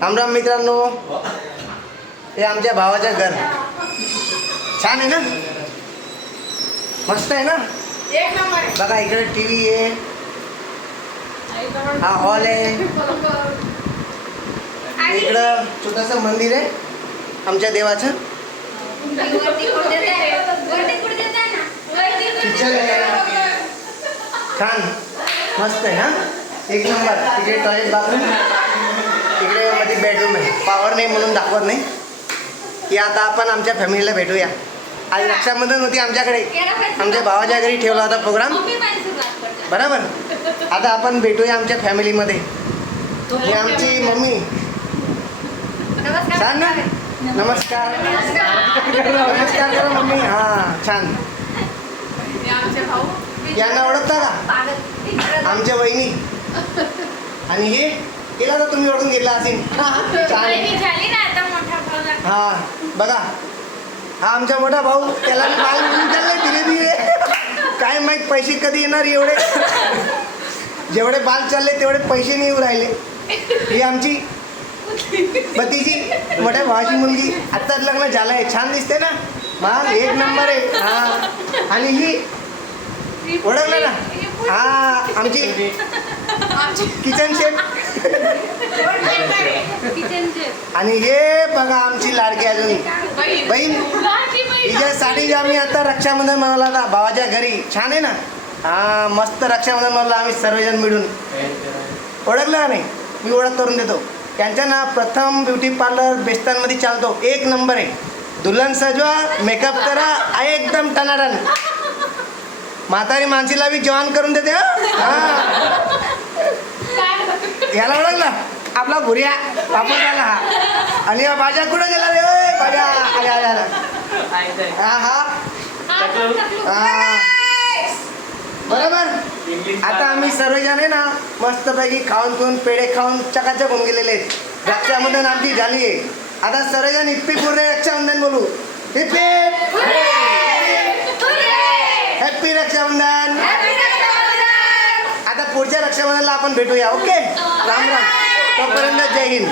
रामराम मित्रांनो, हे आमच्या भावाचं घर. छान आहे ना, मस्त आहे ना. एक नंबर. बघा इकडे टीव्ही आहे, हा हॉल आहे, इकडं छोटंसं मंदिर आहे आमच्या देवाचं. किचन आहे, छान मस्त आहे. हा एक नंबर. तिकडे टॉयलेट बाथरूम, तिकडे मध्ये बेडरूम आहे. पावर नाही म्हणून दाखवत नाही की आता आपण आमच्या फॅमिलीला भेटूया. आज रक्षाबंधन होती आमच्याकडे, आमच्या भावाच्या घरी ठेवला होता प्रोग्राम, बरोबर. आता आपण भेटूया आमच्या फॅमिलीमध्ये. ही आमची मम्मी. छान ना, नमस्कार नमस्कार करा मम्मी. हां छान. यांना ओळखता का? आमच्या वहिनी. आणि हे केला तर तुम्ही ओळखून घेतला असेल. हा बघा, हा आमचा मोठा भाऊ. त्याला बाल म्हणून चाललंय धीरे धीरे. काय माहीत पैसे कधी येणार. एवढे जेवढे बाल चालले तेवढे पैसे नाही येऊ राहिले. ही आमची भतीजी, मोठ्या भावाची मुलगी. आत्ताच लग्न झालंय. छान दिसते ना, मग एक नंबर आहे. हा आणि ही ओळखलं ना, हा आमची किचन शेफ. आणि हे बघा आमची लाडकी अजून बहीण. हिच्या साडी आम्ही आता रक्षाबंधन मनवला होता भावाच्या घरी. छान आहे ना. हा मस्त रक्षाबंधन मनवलं आम्ही सर्वजण मिळून. ओळखलं का नाही? मी ओळख करून देतो. त्यांचं नाव प्रथम ब्युटी पार्लर बेस्तानमध्ये चालतो. एक नंबर आहे. दुल्हन सजवा, मेकअप करा, आहे एकदम टनाटन. म्हातारी माणसीला बी जेवण करून देते. याला ओळखला आपला भुऱ्या वापस आला. हा आणि भाज्या कुठं गेला रे? भाज्या आल्या. हा हा बरोबर. आता आम्ही सर्वजण आहे ना मस्तपैकी खाऊन पिऊन पेढे खाऊन चकाचक होऊन गेलेले आहेत. रक्षाबंधन आमची झाली आहे. आता सर्वजण हिप्पी पूर्ण रक्षाबंधन बोलू. Happy happy Rakshabandhan. आता पुढच्या रक्षाबंधनला आपण भेटूया. ओके, राम राम. तोपर्यंत जय हिंद.